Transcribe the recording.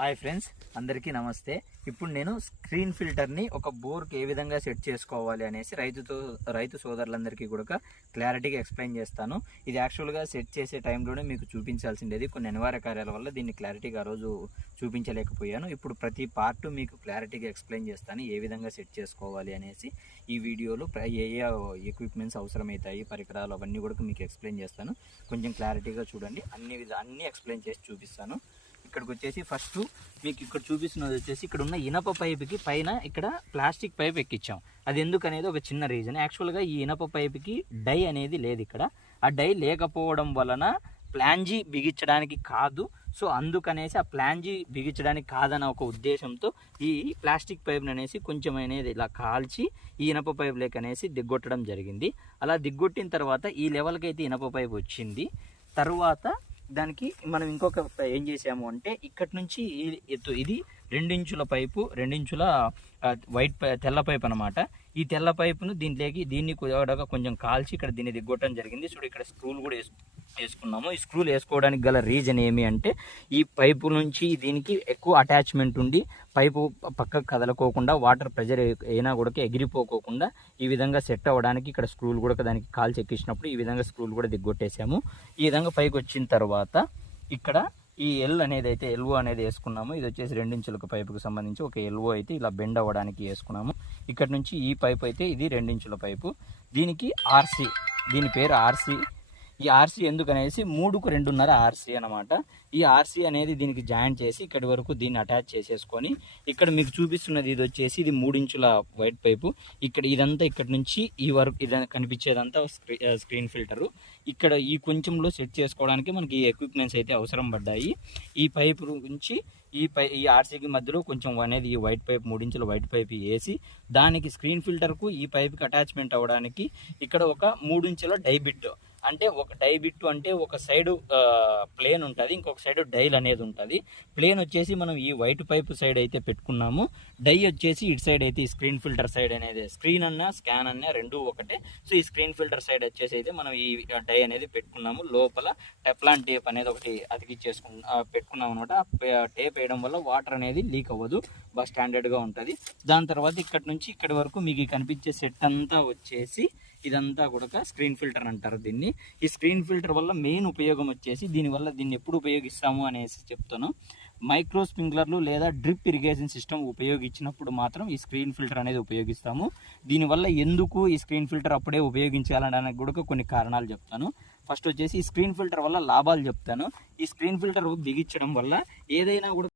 Hi friends, అందరికీ నమస్తే. ఇప్పుడు నేను స్క్రీన్ ఫిల్టర్ని ఒక బోర్కి ఏ విధంగా సెట్ చేసుకోవాలి అనేసి రైతు సోదరులందరికీ కూడా క్లారిటీగా ఎక్స్ప్లెయిన్ చేస్తాను. ఇది యాక్చువల్గా సెట్ చేసే టైంలోనే మీకు చూపించాల్సిండేది. కొన్ని అనివార్య కార్యాల వల్ల దీన్ని క్లారిటీగా ఆ రోజు చూపించలేకపోయాను. ఇప్పుడు ప్రతి పార్ట్ మీకు క్లారిటీగా ఎక్స్ప్లెయిన్ చేస్తాను, ఏ విధంగా సెట్ చేసుకోవాలి అనేసి. ఈ వీడియోలో ఏ ఏ ఎక్విప్మెంట్స్ అవసరమవుతాయి, పరికరాలు, అవన్నీ కూడా మీకు ఎక్స్ప్లెయిన్ చేస్తాను. కొంచెం క్లారిటీగా చూడండి. అన్నీ ఎక్స్ప్లెయిన్ చేసి చూపిస్తాను. ఇక్కడికి వచ్చేసి ఫస్ట్ మీకు ఇక్కడ చూపిస్తున్నది వచ్చేసి ఇక్కడ ఉన్న ఇనప పైపుకి పైన ఇక్కడ ప్లాస్టిక్ పైప్ ఎక్కించాం. అది ఎందుకనేది ఒక చిన్న రీజన్. యాక్చువల్గా ఈ ఇనప పైపుకి డై అనేది లేదు. ఇక్కడ ఆ డై లేకపోవడం వలన ప్లాంజీ బిగించడానికి కాదు. సో అందుకనేసి ఆ ప్లాంజీ బిగించడానికి కాదన్న ఒక ఉద్దేశంతో ఈ ప్లాస్టిక్ పైప్ని అనేసి కొంచెం అనేది ఇలా కాల్చి ఈ ఇనప పైప్ లేక అనేసి దిగ్గొట్టడం జరిగింది. అలా దిగ్గొట్టిన తర్వాత ఈ లెవెల్కి అయితే ఇనప పైప్ వచ్చింది. తర్వాత దానికి మనం ఇంకొక ఏం చేసాము అంటే ఇక్కడి నుంచి ఇది 2 ఇంచుల పైపు, 2 ఇంచుల తెల్ల పైపు అనమాట. ఈ తెల్ల పైపును దీన్ని కూడా కొంచెం కాల్చి ఇక్కడ దీన్ని దిగ్గొట్టడం జరిగింది. చూడు, ఇక్కడ స్క్రూలు కూడా వేసుకున్నాము. ఈ స్క్రూలు వేసుకోవడానికి గల రీజన్ ఏమి అంటే ఈ పైపు నుంచి దీనికి ఎక్కువ అటాచ్మెంట్ ఉండి పైపు పక్కకు కదలకోకుండా, వాటర్ ప్రెజర్ అయినా కూడా ఎగిరిపోకోకుండా ఈ విధంగా సెట్ అవ్వడానికి ఇక్కడ స్క్రూలు కూడా దానికి కాల్చి ఎక్కించినప్పుడు ఈ విధంగా స్క్రూలు కూడా దిగ్గొట్టేసాము. ఈ విధంగా పైకి వచ్చిన తర్వాత ఇక్కడ ఈ ఎల్ఓ అనేది వేసుకున్నాము. ఇది వచ్చేసి 2 ఇంచుల పైపుకి సంబంధించి ఒక ఎల్ఓ అయితే ఇలా బెండ్ అవ్వడానికి వేసుకున్నాము. ఇక్కడ నుంచి ఈ పైపు అయితే ఇది 2 ఇంచుల పైపు. దీనికి ఆర్సీ, దీని పేరు ఆర్సీ. ఈ ఆర్సీ ఎందుకనేసి 3కు 2.5 ఆర్సీ అనమాట. ఈ ఆర్సీ అనేది దీనికి జాయింట్ చేసి ఇక్కడి వరకు దీన్ని అటాచ్ చేసేసుకొని ఇక్కడ మీకు చూపిస్తున్నది ఇది వచ్చేసి ఇది 3 ఇంచుల వైట్ పైపు. ఇదంతా ఇక్కడ నుంచి ఈ వరకు ఇది కనిపించేదంతా స్క్రీన్ ఫిల్టరు. ఇక్కడ ఈ కొంచెంలో సెట్ చేసుకోవడానికి మనకి ఈ ఎక్విప్మెంట్స్ అయితే అవసరం పడ్డాయి. ఈ పైపు నుంచి ఈ ఆర్సీకి మధ్యలో కొంచెం అనేది ఈ వైట్ పైప్ 3 ఇంచుల వైట్ పైప్ వేసి దానికి స్క్రీన్ ఫిల్టర్కు ఈ పైప్కి అటాచ్మెంట్ అవ్వడానికి ఇక్కడ ఒక 3 ఇంచుల డై బిట్, అంటే ఒక డై బిట్టు అంటే ఒక సైడు ప్లేన్ ఉంటుంది, ఇంకొక సైడు డైల్ అనేది ఉంటుంది. ప్లేన్ వచ్చేసి మనం ఈ వైట్ పైప్ సైడ్ అయితే పెట్టుకున్నాము. డై వచ్చేసి ఇటు సైడ్ అయితే ఈ స్క్రీన్ ఫిల్టర్ సైడ్ అనేది, స్క్రీన్ అన్నా స్కాన్ అన్నా రెండూ ఒకటే. సో ఈ స్క్రీన్ ఫిల్టర్ సైడ్ వచ్చేసి అయితే మనం ఈ డై అనేది పెట్టుకున్నాము. లోపల టెఫ్లాన్ టేప్ అనేది ఒకటి పెట్టుకున్నాం అనమాట. టేప్ వేయడం వల్ల వాటర్ అనేది లీక్ అవ్వదు, బాగా స్టాండర్డ్గా ఉంటుంది. దాని తర్వాత ఇక్కడ నుంచి ఇక్కడి వరకు మీకు కనిపించే సెట్ అంతా వచ్చేసి ఇదంతా కూడా స్క్రీన్ ఫిల్టర్ అంటారు దీన్ని. ఈ స్క్రీన్ ఫిల్టర్ వల్ల మెయిన్ ఉపయోగం వచ్చేసి దీన్ని ఎప్పుడు ఉపయోగిస్తాము అనేసి చెప్తాను. మైక్రో స్ప్రింక్లర్లు లేదా డ్రిప్ ఇరిగేషన్ సిస్టమ్ ఉపయోగించినప్పుడు మాత్రం ఈ స్క్రీన్ ఫిల్టర్ అనేది ఉపయోగిస్తాము. దీనివల్ల ఎందుకు ఈ స్క్రీన్ ఫిల్టర్ అప్పుడే ఉపయోగించాలనడానికి కూడా కొన్ని కారణాలు చెప్తాను. ఫస్ట్ వచ్చేసి ఈ స్క్రీన్ ఫిల్టర్ వల్ల లాభాలు చెప్తాను. ఈ స్క్రీన్ ఫిల్టర్ బిగించడం వల్ల ఏదైనా కూడా